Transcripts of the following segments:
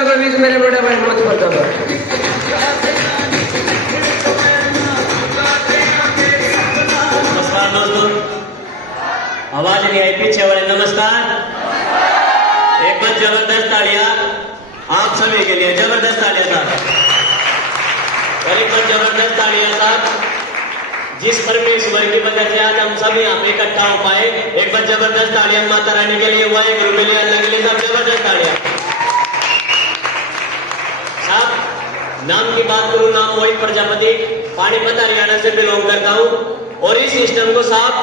बंदा को बीच मेरे बड़े भाई मत पड़ता था। नमस्कार दोस्तों, आवाज नहीं आई पीछे वाले। नमस्कार, एक बार जबरदस्त तालियां आप सभी के लिए। जबरदस्त तालियां साहब, और एक बार जबरदस्त तालियां साहब। जिस परमेश्वर की वजह से आज हम सब यहाँ पे इकट्ठा हो पाए, एक बार जबरदस्त तालियां माता रानी के लिए, वाहेगुरु के लिए, अल्लाह के लिए, सब जबरदस्त तालियां साहब। नाम की बात करूं, नाम मोहित प्रजापति, पानीपत हरियाणा से बिलोंग करता हूं। और इस सिस्टम को साहब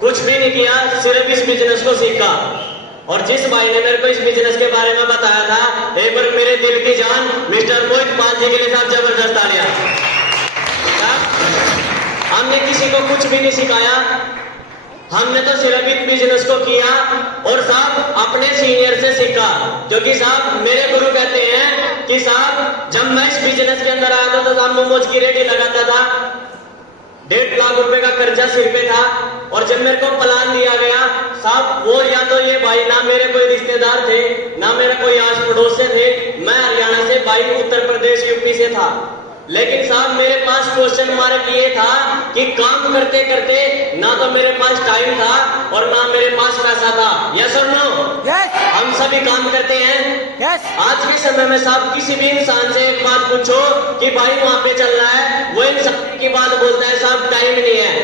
कुछ भी नहीं किया, सिर्फ इस बिजनेस को सीखा। और जिस भाई ने मेरे को इस बिजनेस के बारे में बताया था, एक बार मेरे दिल की जान मिस्टर मोहित पाल जी के लिए साहब जबरदस्त तालियां। हमने किसी को कुछ भी नहीं सिखाया, हमने तो सिर्फ इस बिजनेस को किया और साहब अपने सीनियर से सीखा। जो कि साहब मेरे गुरु कहते हैं कि साहब जब मैं इस बिजनेस के अंदर आया था तो साहब मोमोज की रेडी लगाता था, 1.5 लाख रुपए का कर्जा सिर पे था। और जब मेरे को प्लान दिया गया साहब, वो या तो ये भाई ना मेरे कोई रिश्तेदार थे, ना मेरे कोई आस पड़ोस से थे, मैं हरियाणा से, भाई उत्तर प्रदेश यूपी से था। लेकिन साहब मेरे पास क्वेश्चन मार्क ये था कि काम करते करते ना तो मेरे पास टाइम था और ना मेरे पास पैसा था। यस और नो? यस। हम सभी काम करते हैं। यस। आज के समय में साहब किसी भी इंसान से एक बात पूछो कि भाई वहां पे चलना है, वो इंसान की बात बोलता है साहब टाइम नहीं है।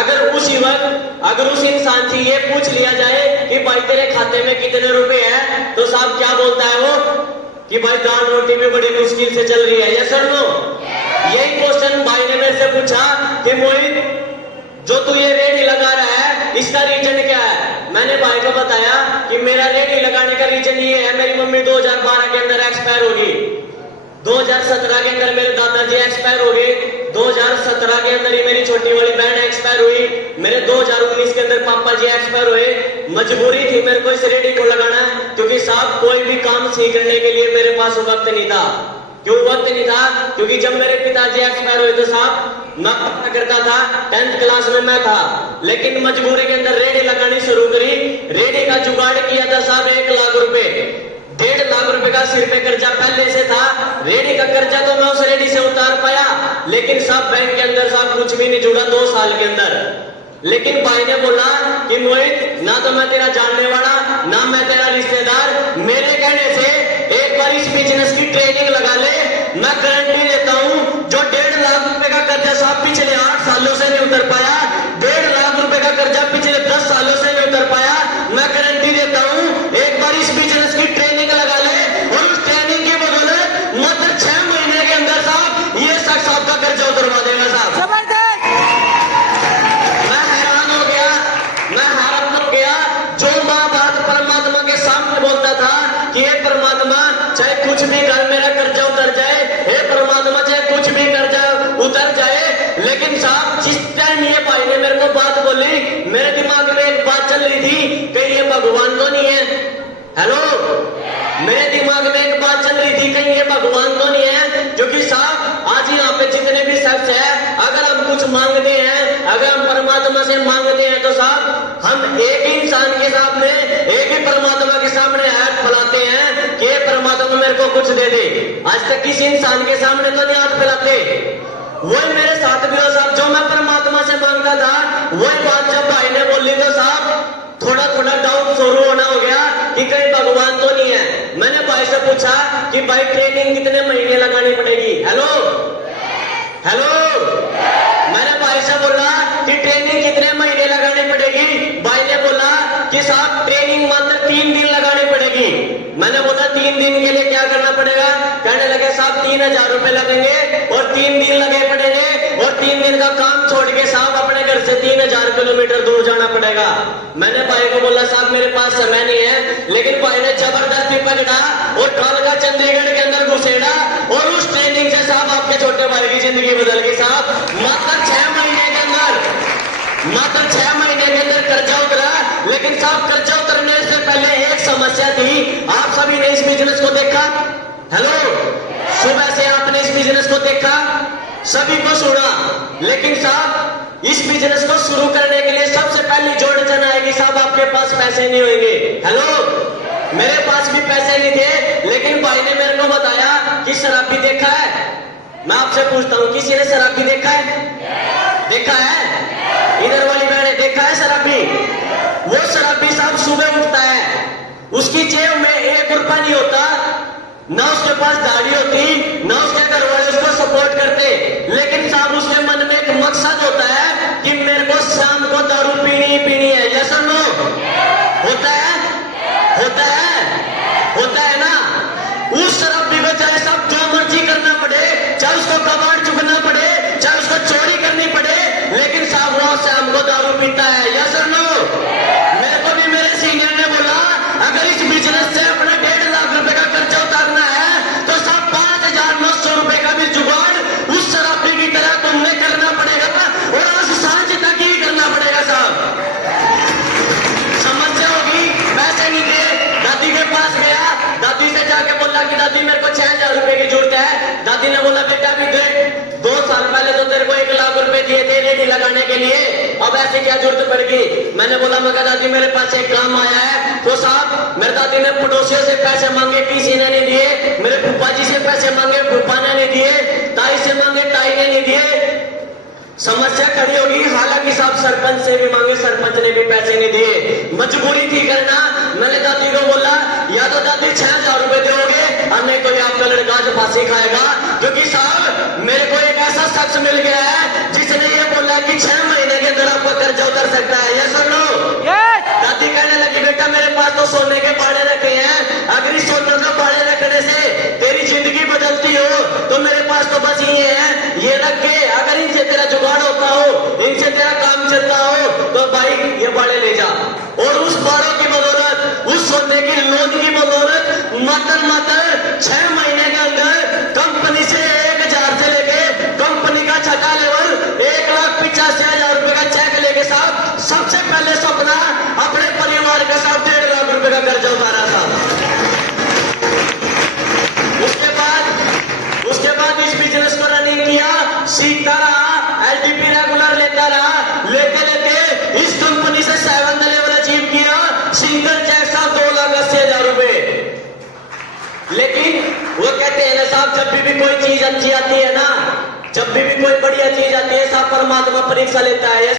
अगर उसी वक्त अगर उस इंसान से ये पूछ लिया जाए कि भाई तेरे खाते में कितने रुपए हैं, तो साहब क्या बोलता है वो कि भाई दाल रोटी भी बड़ी मुश्किल से चल रही है। यस और नो? यही क्वेश्चन भाई ने मेरे से पूछा कि मोहित जो तू ये रेडी लगा रहा है इसका रीजन क्या है। मैंने भाई को बताया कि मेरा रेडी लगाने का रीजन ये है, मेरी मम्मी 2012 के अंदर एक्सपायर होगी, 2017 के अंदर मेरे दादाजी एक्सपायर हो गए, 2017 के अंदर ही मेरी छोटी वाली बहन एक्सपायर हुई, मेरे 2019 के अंदर पापा जी एक्सपायर हुए। मजबूरी थी मेरे को इस रेडी को लगाना, क्योंकि साहब कोई भी काम सीखने के लिए मेरे पास वक्त नहीं था। क्यों वक्त नहीं था? क्योंकि जब मेरे पिताजी एक्सपायर हुए तो साहब मैं पढ़ा करता था, 10th क्लास में मैं था। लेकिन मजबूरी के अंदर रेडी लगानी शुरू करी। रेडी का जुगाड़ किया था साहब 1 लाख रुपए, 1.5 लाख रुपए का सिर पे कर्जा पहले से था। रेडी का कर्जा तो मैं उस रेडी से उतार पाया, लेकिन साहब बैंक के अंदर साहब कुछ भी नहीं जुड़ा 2 साल के अंदर। लेकिन भाई ने बोला कि मोहित ना तो मैं तेरा जानने वाला, ना मैं तेरा रिश्तेदार, मेरे कहने से एक बार इस बिजनेस की ट्रेनिंग लगा ले। मैं गारंटी देता हूं जो 1.5 लाख रुपए का कर्जा साहब पिछले 8 सालों से नहीं उतर पाया, 1.5 लाख रुपए का कर्जा पिछले 10 सालों से नहीं उतर पाया, मैं गारंटी देता हूं एक बार इस बिजनेस की ट्रेनिंग लगा ले और उस ट्रेनिंग की बदौलत मात्र 6 महीने के अंदर साहब ये शख्स आपका कर्जा उतरवा देगा साहब। जबरदस्त। मैं हैरान हो गया, मैं हैरान हो गया। जो माँ बाप परमात्मा के सामने बोलता था कि हे परमात्मा चाहे कुछ भी कर मेरा कर्जा उतर जाए, हे परमात्मा चाहे कुछ भी कर्जा उतर जाए, लेकिन साहब जिस टाइम ये भाई ने मेरे को बात बोली, मेरे दिमाग में एक बात चल रही थी, कहीं ये भगवान तो नहीं है। हेलो, मेरे दिमाग में एक बात चल रही थी, कहीं ये भगवान तो नहीं है। क्योंकि साहब आज यहाँ पे जितने भी शख्स है, अगर हम कुछ मांगते हैं, अगर हम परमात्मा से मांगते हैं, तो साहब हम एक ही इंसान के सामने, एक ही परमात्मा के सामने हाथ फैलाते हैं कि परमात्मा मेरे को कुछ दे दे। आज तक किसी इंसान के सामने तो नहीं हाथ फैलाते। वही मेरे साथ भी हो साहब, जो मैं परमात्मा से मांगता था, वही बात जब भाई ने बोली तो साहब थोड़ा थोड़ा डाउट शुरू होना हो गया कि कहीं भगवान तो नहीं है। मैंने भाई से पूछा कि भाई ट्रेनिंग कितने महीने लगानी पड़ेगी। हेलो हेलो, मैंने भाई से बोला कि ट्रेनिंग कितने महीने लगानी पड़ेगी। भाई ने बोला कि साहब ट्रेनिंग मात्र 3 दिन लगानी पड़ेगी। मैंने बोला 3 दिन के लिए क्या करना पड़ेगा? कहने लगे साहब 3000 रुपए लगेंगे और 3 दिन लगे पड़ेंगे और 3 दिन का काम छोड़ के साहब अपने घर से 3000 किलोमीटर दूर जाना पड़ेगा। मैंने भाई को बोला साहब मेरे पास समय नहीं है, लेकिन भाई ने जबरदस्ती पकड़ा और कल का चंडीगढ़ के अंदर घुसेड़ा और उस ट्रेनिंग से साहब आपके छोटे भाई की जिंदगी बदल गई साहब। मात्र 6 महीने के अंदर, मात्र 6 महीने के अंदर कर्जा उतरा। लेकिन साहब कर्जा उतरने से पहले एक समस्या थी। आप सभी ने इस बिजनेस को देखा? हेलो, सुबह से आपने इस बिजनेस को देखा, सभी को सुना, लेकिन साहब इस बिजनेस को शुरू करने के लिए सबसे पहली जो अड़चन आएगी साहब आपके पास पैसे नहीं होंगे। हेलो, मेरे पास भी पैसे नहीं थे, लेकिन भाई ने मेरे को बताया कि शराबी देखा है। मैं आपसे पूछता हूँ, किसी ने शराबी देखा है? देखा है? इधर वाली बहने देखा है शराबी? वो शराबी साहब सुबह उठता है, उसकी जेब में 1 रुपया नहीं होता, ना उसके पास दाढ़ी होती, ना उसके घर वाले उसको सपोर्ट करते, लेकिन साहब उसके मन में एक मकसद होता है कि मेरे को शाम को दारू पीनी ही पीनी है। यस और नो? होता है? होता है? होता है ना? उस शराबी को चाहे साहब जो मर्जी करना पड़े, चाहे उसको कबाड़ चुगना पड़े, चाहे उसको चोरी करनी पड़े, लेकिन साहब वो शाम को दारू पीता है। यस और नो? मेरे को भी मेरे सीनियर ने बोला, अगर इस बिजनेस से अपना 1.5 लाख रुपए का कर्जा उतारना है तो साहब 5,900 रुपए का भी जुगाड़ उस शराबी की तरह तुमने करना पड़ेगा, और आज सांझ तक ही करना पड़ेगा साहब। समस्या होगी, पैसे नहीं दिए, दादी के पास गया, दादी से जाके बोला कि दादी मेरे को 6,000 रुपए की जरूरत है। दादी ने बोला बेटा भी दे, 2 साल पहले तो तेरे को 1 लाख रुपए दिए थे रेडी लगाने के लिए, अब ऐसे क्या जरूरत पड़ेगी? मैंने बोला मगर दादी मेरे पास एक काम आया है। तो साहब मेरे दादी ने पड़ोसियों से पैसे मांगे, किसी ने नहीं दिए। मेरे फूफा जी से पैसे मांगे, फूफा ने नहीं दिए। ताई से मांगे, ताई ने नहीं दिए। समस्या खड़ी होगी, हालांकि साहब सरपंच से भी मांगे, सरपंच ने भी पैसे नहीं दिए। मजबूरी थी करना। मैंने दादी को बोला या तो दादी 6,000 रुपए दोगे, और नहीं तो ये आपका लड़का आज फांसी खाएगा, क्योंकि साहब मेरे को एक ऐसा शख्स मिल गया है जिसने ये बोला कि 6 महीने के अंदर आपका कर्जा उतर सकता है। यस और नो? दादी कहने लगी बेटा मेरे पास तो सोने के पाड़े रखे हैं, अगर इस सोने के पाड़े रखने से तेरी जिंदगी बदलती हो तो मेरे पास तो बस ये है, ये रख के अगर इनसे तेरा जुगाड़ होता हो, इनसे तेरा काम चलता हो तो भाई ये पाड़े ले जा। और उस पाड़ों की बदौलत, उस सोने की लोन की बदौलत मात्र 6 महीने के अंदर कंपनी से 1,000 से लेके कंपनी का छठा लेवल 1,85,000 रुपए का चेक लेके साहब सबसे पहले सपना अपने परिवार के साथ 1.5 लाख रुपए का कर्जा उतारा था। उसके बाद इस बिजनेस को रनिंग किया, सीखता रहा, एलटीपी रेगुलर लेता रहा, लेते लेते इस कंपनी से 7th लेवल अचीव किया, सिंगल चेक साहब 2,80,000 रुपए। लेकिन वो कहते हैं ना साहब, जब भी कोई चीज अच्छी आती है ना, जब भी कोई बढ़िया चीज आती है साहब परमात्मा परीक्षा लेता है।